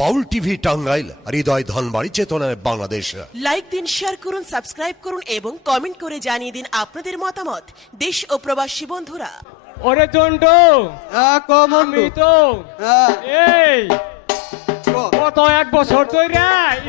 বাউল TV Tangail হৃদয় ধনবাড়ি চেতনায় Bangladesh. Like দিন share করুন সাবস্ক্রাইব করুন এবং কমেন্ট করে জানিয়ে দিন আপনাদের মতামত। দেশ ও প্রবাসী বন্ধুরা। ওরে কমন্ডু আমি তো এই। কত এক বছর ধরে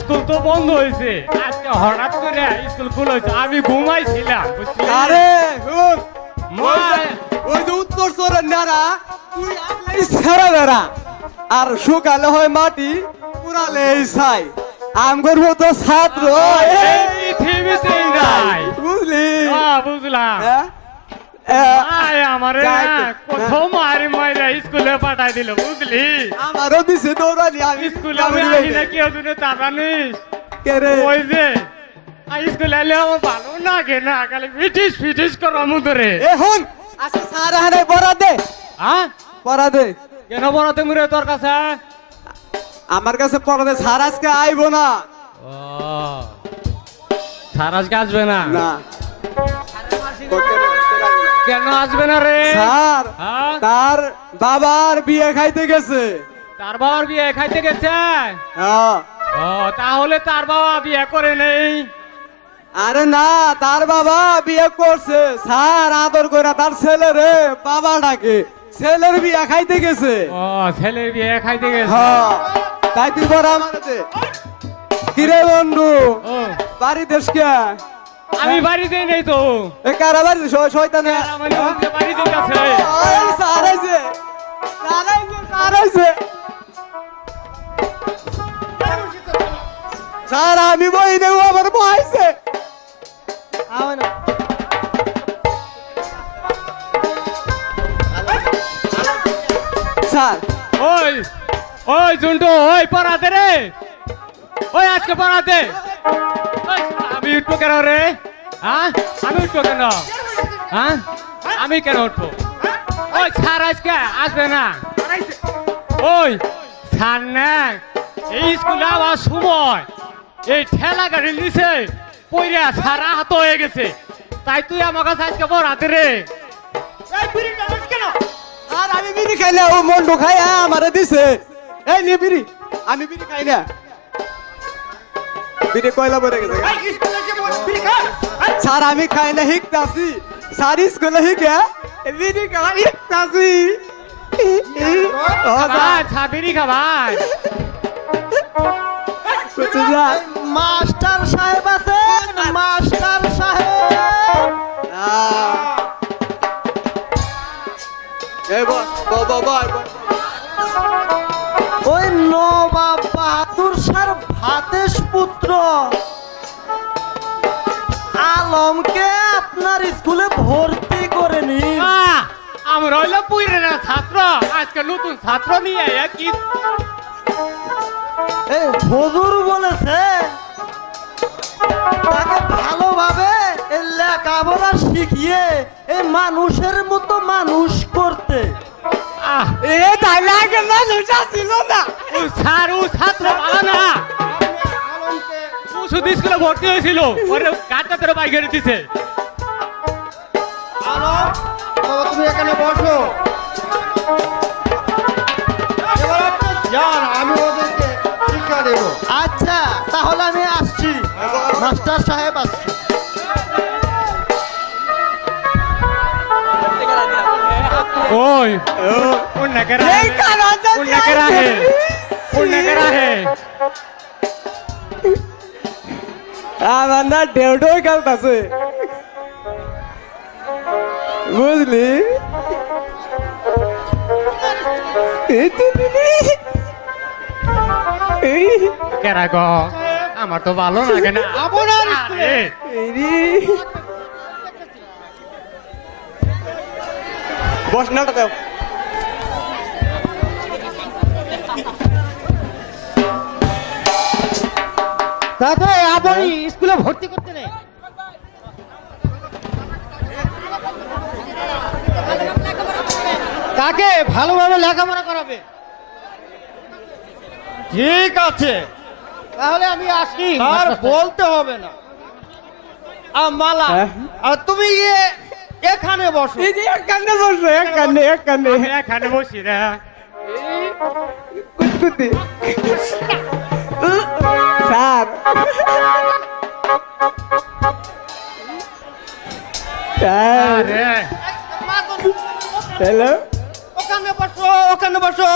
স্কুল তো বন্ধ হয়েছে আজকে হঠাৎ করে স্কুল খুলেছে আমি ঘুমাইছিলাম আরে ওই যে উত্তর সরের নারা তুই আগলাই ছেড়ে বেড়া। আর শুকালে হয় মাটি পুরালে ছাই। আমগর মতো ছাত্র। পৃথিবীতেই নাই। বুঝলি? বুঝলাম। আমারে যাই না তো, কত মারি মাইরা স্কুলে পাঠাই দিল বুঝলি? আমারও দিছে দৌড়ালি আমি স্কুলে আমি না কেউ দিনে ওই যে আই স্কুলে এলে আমার ভালো লাগে না খালি ফিটিস ফিটিস করো মুদরে এ হুন আচ্ছা স্যার হারে পড়া দে। হ্যাঁ পড়া দে। কেন বড় তুমি রে তোর কাছে? আমার কাছে পড়া দে স্যার আজকে আইবো না। স্যার আজকে আসবে না? না। কেন আসবে না রে? স্যার? তার বাবার বিয়ে খাইতে গেছে। তার বাবার বিয়ে খাইতে গেছে? হ্যাঁ। তাহলে তার বাবা বিয়ে করে নেই। আরে না তার বাবা বিয়ে করছে। স্যার আদর করে তার ছেলে রে বাবা ডাকে। ছেলের বিয়ে খাইতে গেছে। ও ছেলের বিয়ে খাইতে গেছে। হ্যাঁ তাই তুই বড় আমার কিরে বন্ধু বাড়ি দেশকে আমি বাড়িতে নেই তো। এ কারা বাড়ি শয়তানে আমার বাড়িতে? স্যার আইছে স্যার আইছে স্যার আমি বই নেব আমার বইছে স্যার। ওই ওই জুন্টু ওই পড়াতে রে। ওই আজকে পড়াতে। আমি উঠবো কেন রে? হ্যাঁ? আমি উঠবো কেন? হ্যাঁ? আমি কেন উঠবো? ওই স্যার আজকে আসবে না। ওই স্যার না এই স্কুলে আবার সময়। এই ঠেলা গাড়ি নিছে পইরা সারা হাত হয়ে গেছে। তাই তুই আমার কাছে আজকে পড়াতে রে। আমি বিড়ি খাই না ও খাই হ্যাঁ আমারে দিছে। এই নি বিড়ি আমি বিড়ি খাই না। বিড়ি কয়লা পড়ে গেছে? স্যার আমি খাই না হিকতাছি। স্যার স্কুলে হিকে বিড়ি খাই হিকতাছি। মাস্টার সাহেব আছেন মাস্টার ওই নবাব বাহাদুর স্যার ভাতেশ পুত্র। আলমকে আপনার স্কুলে ভর্তি করে আহ, আমরা হইল ছাত্র। আজকে নতুন ছাত্র নিয়ে কি? এই হুজুর বলেছে তাকে ভালোভাবে এই লেখাপড়া শিখিয়ে এই মানুষের মতো মানুষ করতে এ ডাইলাগ না লুচা ছিল না। ও স্যার ও ছাত্র ভালো না। ও শুধু স্কুলে ভর্তি হয়েছিল ওরে গাড়টা তোর বাইক ঘেরে দিছে। বাবা তুমি এখানে বসো। এবার আপনি যান ওই কোন নাকেরা এই কারণে কোন নাকেরা হে কোন নাকেরা হে আমার না ঢেউঢেউ খেলতেছে বুঝলি এই তো দিদি। এই, কেরা গো আমার তো ভালো লাগে না আপনার বস নাটা দাও তাতে আপনি স্কুলে ভর্তি করতে নেই। তাকে ভালোভাবে লেখাপড়া করাবে। ঠিক আছে। তাহলে আমি আসি। আর বলতে হবে না। মালা হ্যাঁ? আর তুমি গিয়ে এখানে বসো। এই যে এখানে বসো। এখানে এখানে এখানে বসি না কুস্তুতি। স্যার। স্যার। হ্যালো। ওখানে বসো ওখানে বসো।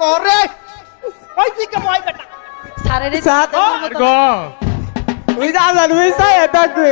করে ওই দিকে বয় বেটা আর গো ওই ওই থাকবে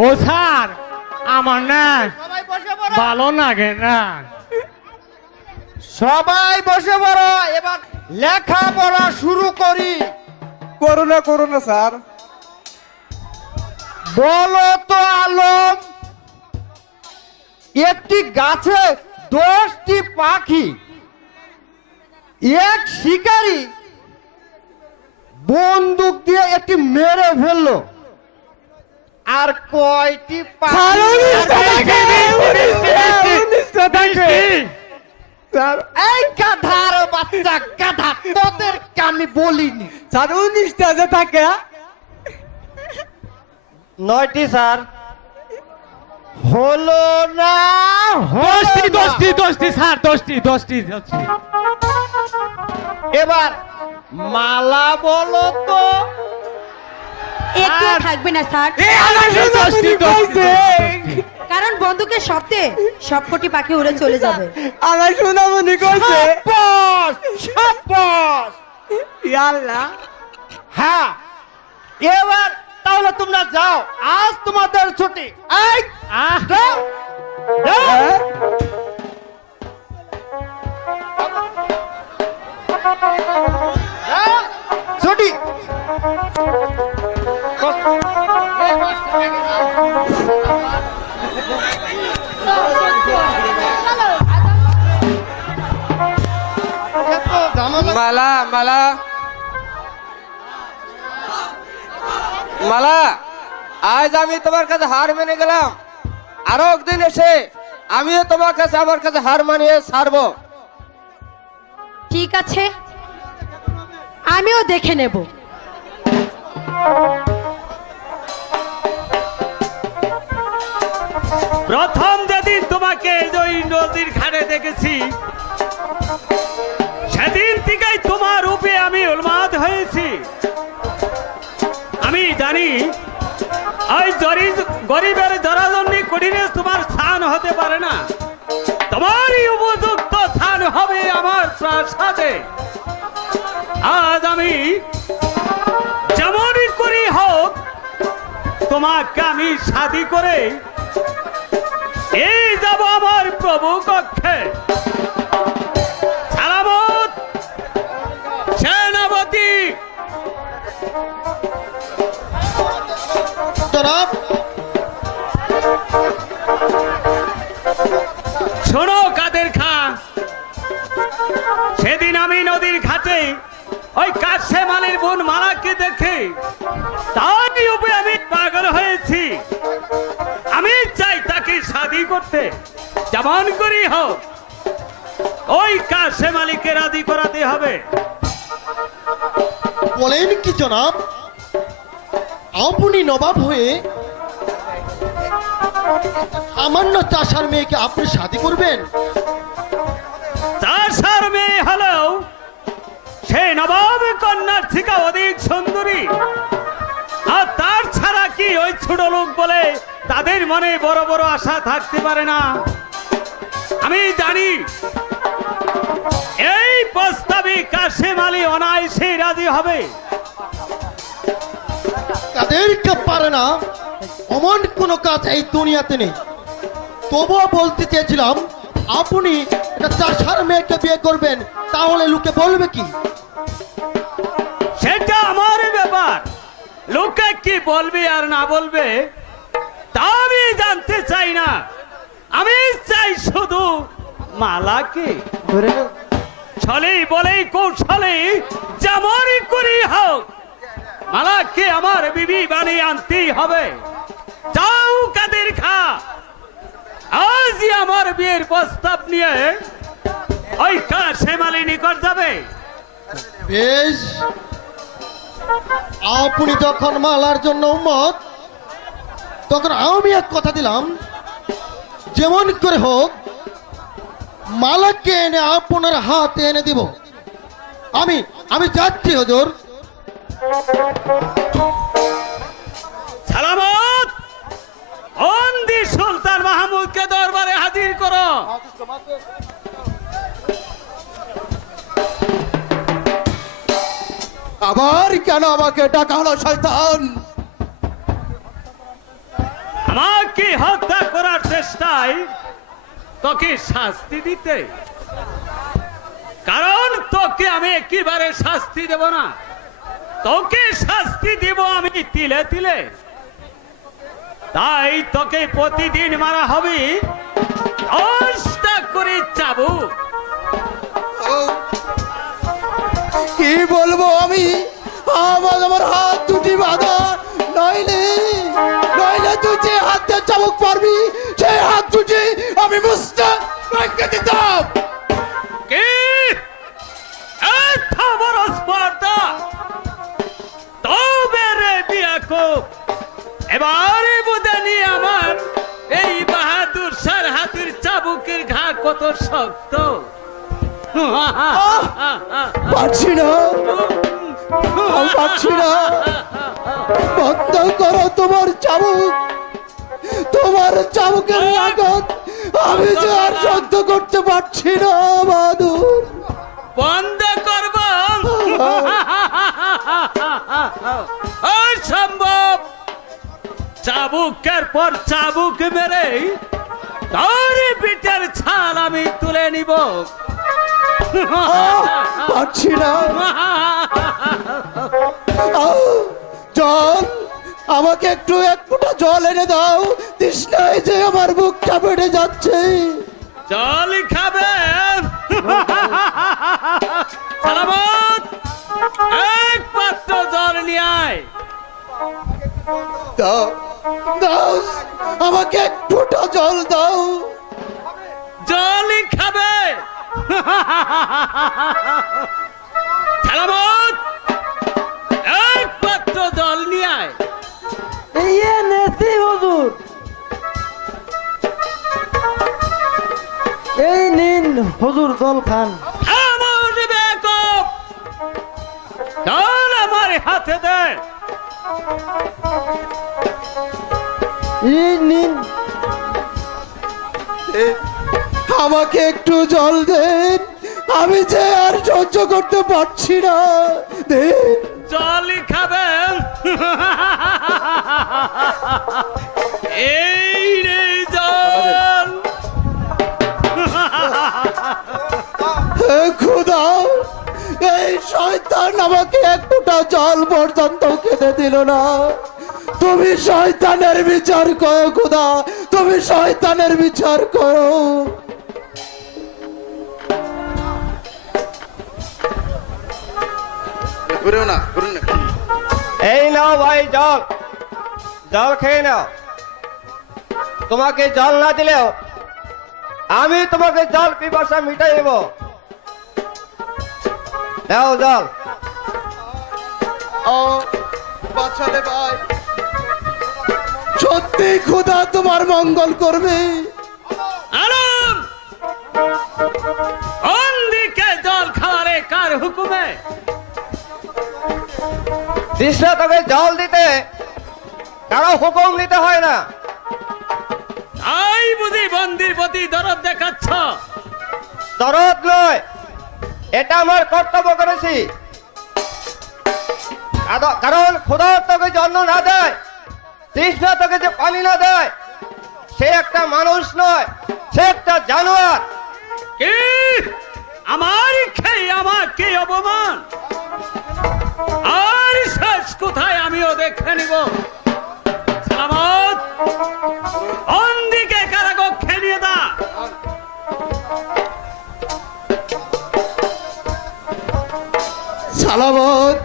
ও স্যার আমার না সবাই বসে পড়ো ভালো লাগে না সবাই বসে পড়ো এবার লেখাপড়া শুরু করি করোনা করোনা স্যার বলো তো আলম একটি গাছে দশটি পাখি এক শিকারী বন্দুক দিয়ে একটি মেরে ফেলল। আর কয়টি এই গাধার বাচ্চা গাধা তোদেরকে আমি বলিনি। স্যার উনিশটা যে থাকে। নয়টি স্যার। হলো না দশটি। দশটি দশটি স্যার দশটি দশটি দশটি। এবার মালা বলো তো। একটু থাকবে না স্যার। কারণ বন্দুকের শব্দে সবকটি পাখি উড়ে চলে যাবে। আমার সোনামণি। ইয়াল্লা। হ্যাঁ এবার তাহলে তোমরা যাও আজ তোমাদের ছুটি এই আহ যাও যাও। হ্যাঁ? যাও। ছুটি মালা মালা মালা আজ আমি তোমার কাছে হার মেনে গেলাম। আরও একদিন এসে আমিও তোমার কাছে আমার কাছে হার মানিয়ে ছাড়বো। ঠিক আছে আমিও দেখে নেব। প্রথম যেদিন তোমাকে ওই নদীর ঘাটে দেখেছি সেদিন থেকেই তোমার রূপে আমি উন্মাদ হয়েছি। আমি জানি। ওই গরিবের জরাজন্যি কঠিনে তোমার স্থান হতে পারে না। তোমারই উপযুক্ত স্থান হবে আমার প্রাসাদে। আজ আমি যেমনই করি হোক, তোমাকে আমি শাদি করে এই যাব আমার প্রভু কক্ষে। জনাব। শোনো কাদের খা। সেদিন আমি নদীর ঘাটে ওই কাশে মালির বোন মালাকে দেখে তারই উপরে আমি পাগল হয়েছি। আমি চাই তাকে শাদি করতে যেমন করি হোক। ওই কাশে মালিককে রাজি করাতে হবে। বলেন কি জনাব? আপনি নবাব হয়ে সামান্য চাষার মেয়েকে আপনি শাদি করবেন? চাষার মেয়ে হলেও সে নবাব কন্যার থেকে অধিক সুন্দরী। আর তার ছাড়া কি ওই ছোট লোক বলে তাদের মনে বড় বড় আশা থাকতে পারে না? আমি জানি এই প্রস্তাবে কাশেম আলী অনায়াসে রাজি হবে। তাদেরকে পারে না অমন কোনো কাজ এই দুনিয়াতে নেই। তবুও বলতে চেয়েছিলাম আপনি একটা চাষার মেয়েকে বিয়ে করবেন তাহলে লোকে বলবে কি? সেটা আমার ব্যাপার। লোকে কি বলবে আর না বলবে তা আমি জানতে চাই না। আমি চাই শুধু মালাকে। ছলেই বলেই কৌশলে যেমনই করি হোক মালাকে আমার বিবি বানিয়ে আনতেই হবে। যাও কাদের খা। আজই আমার বিয়ের প্রস্তাব নিয়ে ওই কাশেমালি নিকট যাবে। বেশ। আপনি যখন মালার জন্য উম্মত, তখন আমি এক কথা দিলাম, যেমন করে হোক মালাককে এনে আপনার হাতে এনে দিব। আমি আমি যাচ্ছি, হজুর। সালামত! অন্দি সুলতান মাহমুদকে দরবারে হাজির করো। আবার কেন আমাকে ডাকা হলো শয়তান? আমাকে হত্যা করার চেষ্টায় তোকে শাস্তি দিতে। কারণ তোকে আমি একেবারে শাস্তি দেব না। তোকে শাস্তি দিব আমি তিলে তিলে। তাই তোকে প্রতিদিন মারা হবে করে চাবুক। কি বলব আমি? আমার আমার হাত দুটি বাঁধা। নইলে নইলে তুই যে হাত চাবুক পারবি শক্ত। পারছি না। পারছি না। বন্ধ করো তোমার চাবুক। তোমার চাবুকের লাগত আমি যে আর সহ্য করতে পারছি না বাদুর বন্ধ করব। অসম্ভব। চাবুকের পর চাবুক মেরে তোর পিঠের ছাল আমি তুলে নিব। পারছি না। জল আমাকে একটু এক ফুটা জল এনে দাও। তৃষ্ণায় যে আমার বুকটা বেড়ে যাচ্ছে। জল খাবে। এক পাত্র জল নিয়ে আয়। দাও। দাও আমাকে এক ফুটা জল দাও। জলই খাবে। সালামত এক পাত্র জল নিয়ে আয়। ইয়ে নেছি হুজুর। এই নিন হুজুর জল খান। আমার হাতে দে। এই নিন। আমাকে একটু জল দেন। আমি যে আর সহ্য করতে পারছি না। দেন। জলই খাবেন। এই রে জল। খুদা এই শয়তান আমাকে এক ফুটা জল পর্যন্ত খেতে দিল না। তুমি শয়তানের বিচার করো খুদা। তুমি শয়তানের বিচার করো। এই নাও ভাই জল। জল খেয়ে নাও। তোমাকে জল না দিলেও আমি তোমাকে জল পিপাসা মিটাই দেব। নাও জল। সত্যি খুদা তোমার মঙ্গল করবে। আলম জল খাওয়ারে কার হুকুমে? তৃষ্ণা তোকে জল দিতে কারও হুকুম দিতে হয় না। তাই বুঝি বন্দির প্রতি দরদ দেখাচ্ছ? দরদ নয় এটা আমার কর্তব্য করেছি। কারণ খোদা তোকে জন্ম না দেয়। তৃষ্ণা তোকে যে পানি না দেয় সে একটা মানুষ নয় সে একটা জানোয়ার। কি? আমার খেয়ে আমাকে অপমান? আর শেষ কোথায় আমিও দেখে নিব? সালামত। অন্দিকে কারাকক্ষে নিয়ে দা সালামত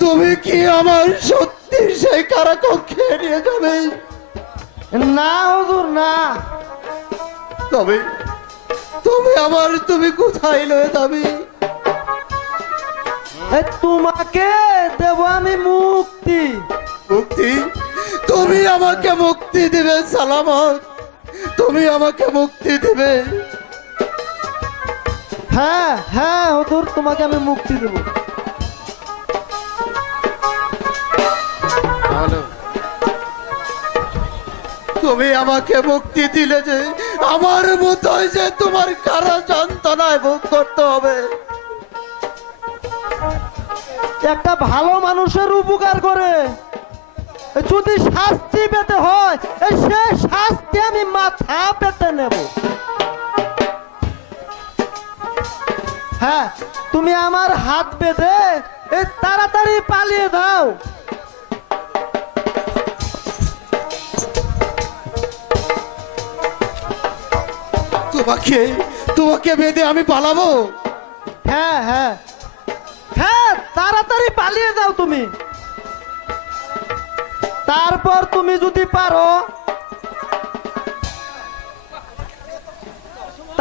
তুমি কি আমার সত্যি সেই কারাকক্ষে নিয়ে যাবে। না হুজুর না। তবে তুমি আমার তুমি কোথায় লয়ে যাবে? তোমাকে দেব আমি মুক্তি। মুক্তি? তুমি আমাকে মুক্তি দিবে সালামত। তুমি আমাকে মুক্তি দিবে। হ্যাঁ হ্যাঁ হুজুর তোমাকে আমি মুক্তি দেব। তুমি আমাকে মুক্তি দিলে যে আমার মতোই যে তোমার কারও যন্ত্রণায় ভোগ করতে হবে। একটা ভালো মানুষের উপকার করে। যদি শাস্তি পেতে হয় সে শাস্তি আমি মাথা পেতে নেব। হ্যাঁ তুমি আমার হাত বেঁধে এ তাড়াতাড়ি পালিয়ে দাও। তোমাকে তোমাকে বেঁধে আমি পালাবো? হ্যাঁ হ্যাঁ। হ্যাঁ তাড়াতাড়ি পালিয়ে যাও তুমি। তারপর তুমি যদি পারো,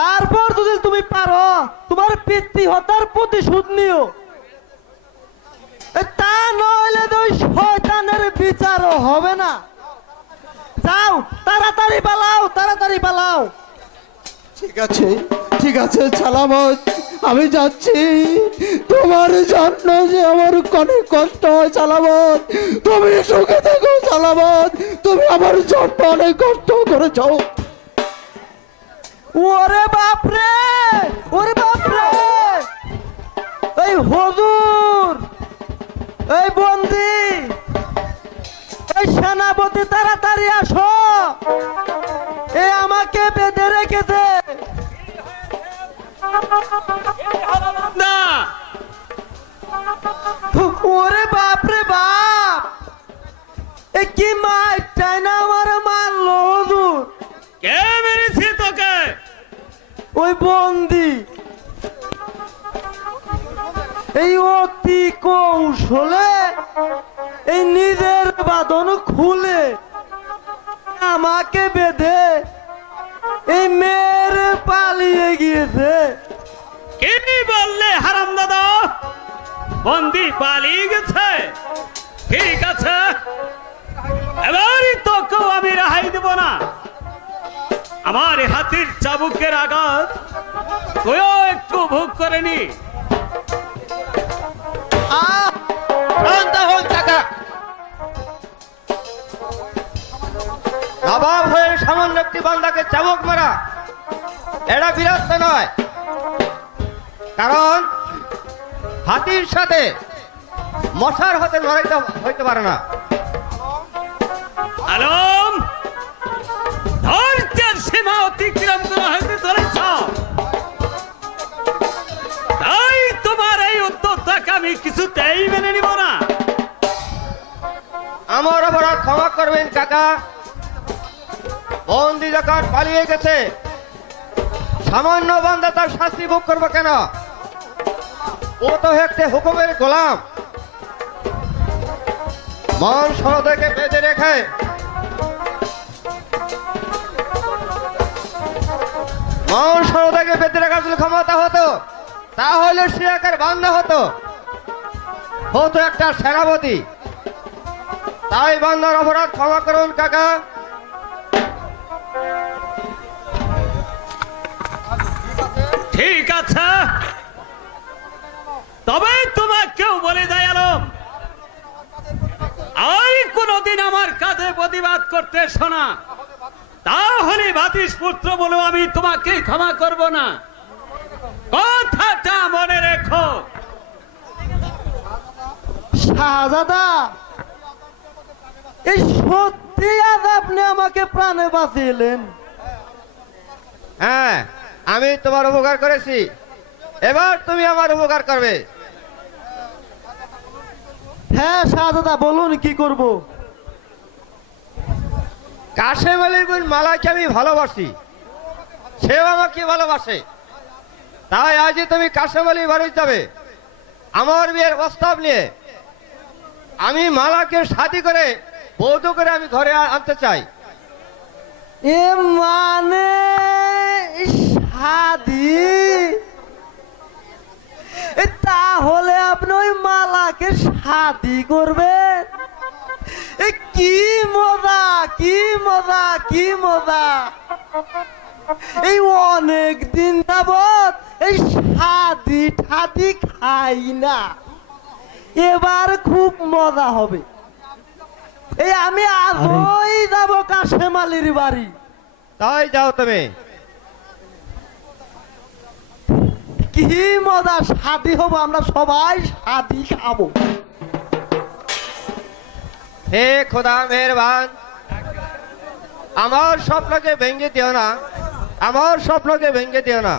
তারপর যদি তুমি পারো, তোমার পিতৃ হতার প্রতিশোধ নিও। এ, তা নইলে তো শয়তানের বিচারও হবে না। যাও, তাড়াতাড়ি পালাও তাড়াতাড়ি পালাও। ঠিক আছে ঠিক আছে সালামত আমি যাচ্ছি। তোমার জন্য যে আমার অনেক কষ্ট হয় সালামত তুমি সুখে থাকো সালামত তুমি আমার জন্য অনেক কষ্ট করেছ। ওরে বাপরে ওরে বাপরে। এই হজুর, এই বন্দি, এই সেনাপতি, তাড়াতাড়ি আসো। না। ওরে বাপরে বাপ। এ কি মাইটাই না আমার মারলো হজুর? কে মেরেছে তোকে? ওই বন্দি। এই অতি কৌশলে এই নিজের বাঁধন খুলে আমাকে বেঁধে এই মেয়ের পালিয়ে গিয়েছে। কি বললে হারাম দাদা? বন্দি পালিয়ে গেছে। ঠিক আছে। এবারই তোকেও আমি রেহাই দেব না। আমার হাতির চাবুকের আঘাত তুইও একটু ভোগ করে নি। আহ! কাকা নবাব হয়ে সামান্য একটি বান্দাকে চাবুক মারা এটা বিরক্ত নয়। কারণ হাতির সাথে মশার হাতে লড়াইতে হইতে পারে না। আলম ধৈর্যের সীমা অতিক্রম করা হইতে চলেছ তাই তোমার এই উদ্যোগটাকে আমি কিছুতেই মেনে নিব না। আমার অপরাধ ক্ষমা করবেন কাকা। বন্দি যখন পালিয়ে গেছে। সামান্য বান্দা তার শাস্তি ভোগ করব কেন? ও তো একটা হুকুমের গোলাম। মন সরদেরকে বেঁধে রেখে মন বেঁধে রাখার যদি ক্ষমতা হতো, তাহলে সে একের হতো। হতো একটা সেনাপতি। তাই বান্দার অপরাধ ক্ষমা করুন, কাকা। ঠিক আছে। তবে তোমাকেও বলে যায় আলম আর কোনদিন আমার কাজে প্রতিবাদ করতে শোনা তাহলে বাতিস পুত্র বলে আমি তোমাকে ক্ষমা করব না। কথাটা মনে রেখো। শাহজাদা এই সত্যি আজ আপনি আমাকে প্রাণে বাঁচিয়েলেন। হ্যাঁ আমি তোমার উপকার করেছি। এবার তুমি আমার উপকার করবে। হ্যাঁ শাহজাদা বলুন কি করব? কাশেম আলীর বোন মালাকে আমি ভালোবাসি। সেও আমাকে ভালোবাসে। তাই আজই তুমি কাশেম আলী বাড়ি যাবে। আমার বিয়ের প্রস্তাব নিয়ে। আমি মালাকে শাদি করে বৌদ্ধ করে আমি ঘরে আনতে চাই। এ মানে এ তাহলে আপনি ওই মালাকে শাদি করবেন? এ কি মজা কি মজা কি মজা। এই অনেক দিন যাবৎ এই শাদি ঠাদি খাই না। এবার খুব মজা হবে। এই আমি আজই যাব কাশেম আলীর বাড়ি। তাই যাও তুমি। কি মজা শাদি হব, আমরা সবাই শাদি খাব। হে খোদা মেহরবান, আমার স্বপ্নকে ভেঙে দিও না, আমার স্বপ্নকে ভেঙে দিও না।